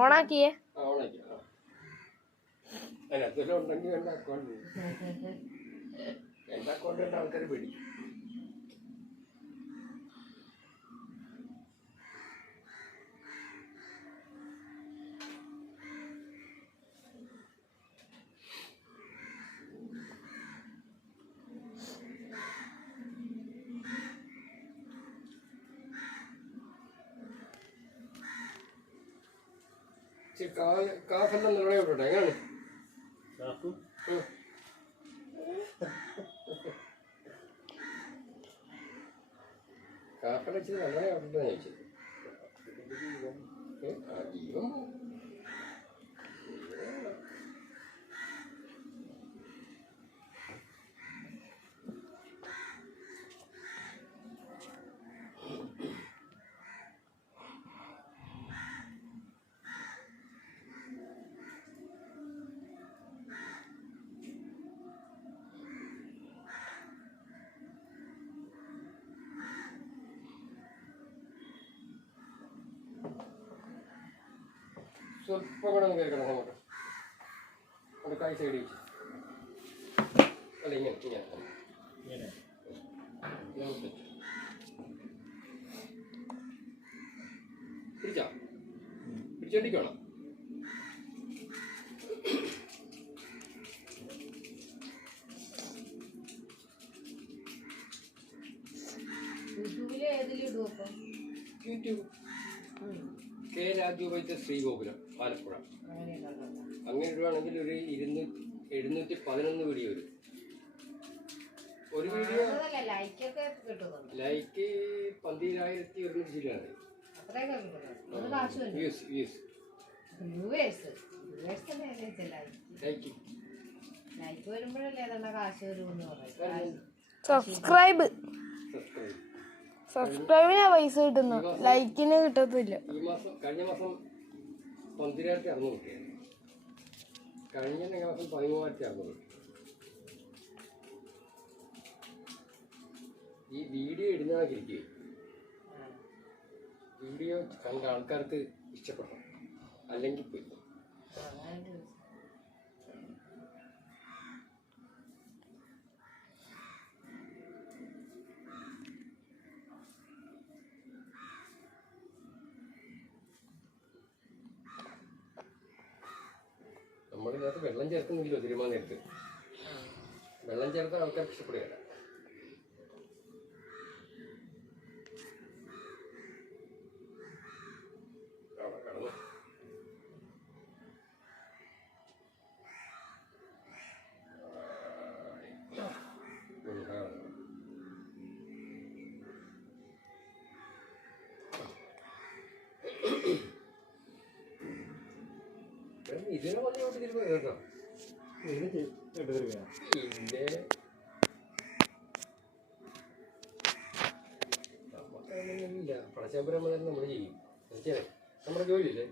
ഓണാക്കിയേ ഉണ്ടെങ്കിൽ എൻ്റെ അക്കൗണ്ട് എൻ്റെ അക്കൗണ്ട് എൻ്റെ ആൾക്കാർ പിടി കാഫെല്ലാം നിറയെ വിട്ടോട്ടെ എങ്ങനെയാണ് കാഫെല്ലാം ഇച്ചിരി നല്ലതായി വിട്ടിട്ടാണ് ചോദിച്ചത് ജീവൻ സ്വല്പം കൂടെ ഒന്ന് കയറിക്കണം അങ്ങോട്ട് അവിടെ കൈ സൈഡ് വെച്ച് അല്ല ഇങ്ങനെ പിടിച്ചോ പിടിച്ചോണ്ടിക്കോണം യൂട്യൂബ് കെ രാജു വൈദ്യ ശ്രീഗോകുലം ആലപ്പുഴ അങ്ങനെ ഇടുവാണെങ്കിൽ ഒരു 711 വീഡിയോ വരും. ഒരു വീഡിയോ ലൈക്ക് 12,100 ശരിയാണ്. സബ്സ്ക്രൈബിനാ പൈസ കിട്ടുന്നു, ലൈക്കിന് കിട്ടത്തില്ല. ഈ മാസം കഴിഞ്ഞ മാസം 12,600 കിട്ടിയത്, കഴിഞ്ഞ മാസം 13,600. ഈ വീഡിയോ ഇടുന്നതായിരിക്കും വീഡിയോ കണ്ട ആൾക്കാർക്ക് ഇഷ്ടപ്പെടണം, അല്ലെങ്കിൽ പോയി നമ്മളിതിനകത്ത് വെള്ളം ചേർക്കുന്നില്ലോ. തിരുമാ നേരത്ത് വെള്ളം ചേർത്താൽ ആൾക്കാർക്ക് ഇഷ്ടപ്പെടുകയില്ല. കടന്നു ഇതിനെ പറഞ്ഞോട്ട് തിരുമ്പോ കേട്ടോ. പിന്നെ നമുക്കതൊന്നുമില്ല. പടച്ചാമ്പരം തന്നെ നമ്മൾ ചെയ്യും. തീർച്ചയായും നമ്മുടെ ജോലിയില്ലേ.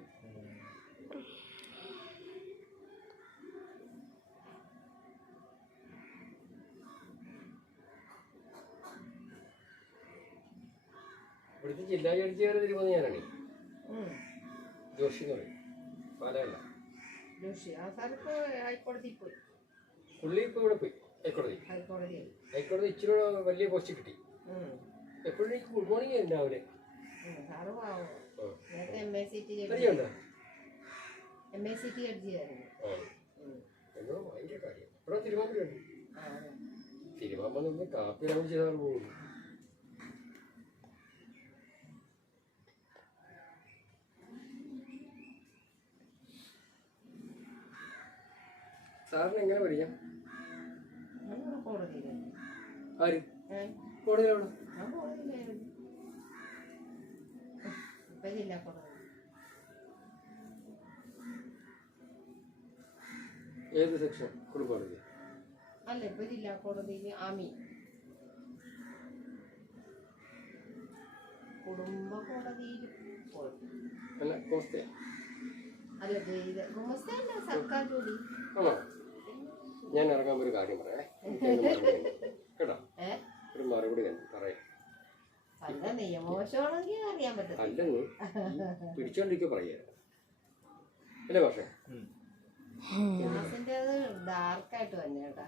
ഇവിടുത്തെ ജില്ലാ ജഡ്ജിയാറ് തിരുമ്പോ ഞാനാണ്. ജോഷി എന്ന് പറയും, പാലല്ല. പുള്ളി ഇപ്പൊ ഇവിടെ പോയി ഹൈക്കോടതി ഇച്ചിരി വലിയ പോസ്റ്റ് കിട്ടി. എപ്പോഴും എനിക്ക് ഗുഡ് മോർണിംഗ് ആയിരുന്നു രാവിലെ. എന്നോ ഭയങ്കര കാര്യം. ഇവിടെ തിരുമാമ്പുരമുണ്ട്. തിരുമാമ്പ നിന്ന് കാപ്പി നമ്മൾ ചെയ്താൽ പോകുന്നു. സാറിന് എങ്ങനെ പഠിക്കാം? ആര് കോടതിയിലാണ്? ഏത് സെക്ഷൻ? കുടുംബകോടതി അല്ല, ഇപ്പൊ ജില്ലാ കോടതിയിൽ ആമി കുടുംബ കോടതിയിൽ അല്ല കോസ്റ്റേ അല്ല സർക്കാർ ജോലി. ആണോ? ഞാൻ ഇറങ്ങാൻ ഒരു കാര്യം പറയാം കേട്ടോ. ഒരു മറുപടി പറയാം. നെയ്യ മോശമാണെങ്കിൽ അറിയാൻ പറ്റും. അല്ലെന്ന് പിടിച്ചോണ്ടിരിക്കുക പറയാ അല്ലേ പക്ഷേ ഗ്ലാസിന്റെ അത് ഡാർക്കായിട്ട് തന്നെ കേട്ടാ.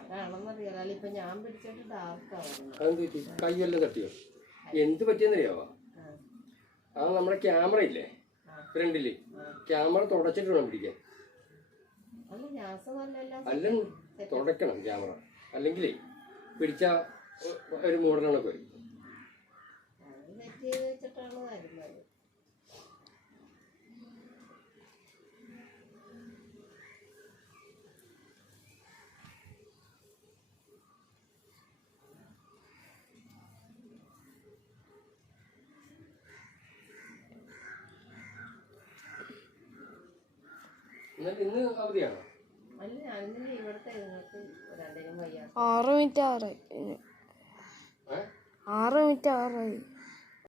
അതാണെന്നറിയാലോ. അല്ല ഇപ്പൊ ഞാൻ പിടിച്ചിട്ട് ഡാർക്കാവുന്നു. അതെന്ത് പറ്റി? കൈ വല്ലതും തട്ടിയോ? എന്ത് പറ്റിയെന്നറിയാവോ? അത് നമ്മുടെ ക്യാമറ ഇല്ലേ ഫ്രണ്ടില്, ക്യാമറ തുടച്ചിട്ട് വേണം പിടിക്കാൻ. അല്ല ഗ്യാസ് നല്ലല്ല. അല്ലെങ്കിൽ തുടയ്ക്കണം ക്യാമറ, അല്ലെങ്കിലേ പിടിച്ച ഒരു മോഡലൊക്കെ വരും. തെറ്റ് വെച്ചിട്ടാണ് വരുന്നത്. എന്നിട്ട് ഇന്ന് അവധിയാണോ? അല്ല ഞാനിന്ന് ഇവിടുത്തെ നിങ്ങൾക്ക് രണ്ടിനും വയ്യ. 6 മിനിറ്റ് 6 6 മിനിറ്റ് 6